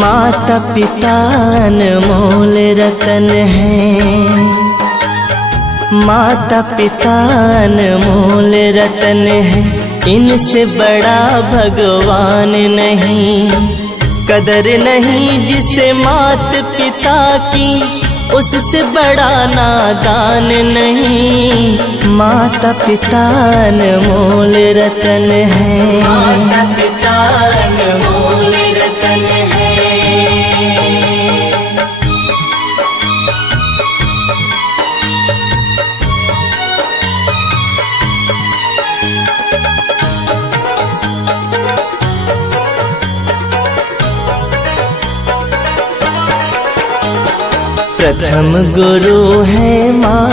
माता पिता अनमोल रतन है, माता पिता अनमोल रतन है, इनसे बड़ा भगवान नहीं। कदर नहीं जिसे मात पिता की, उससे बड़ा नादान नहीं। माता पिता अनमोल रतन है, माता पिता अनमोल रतन है। प्रथम गुरु है माँ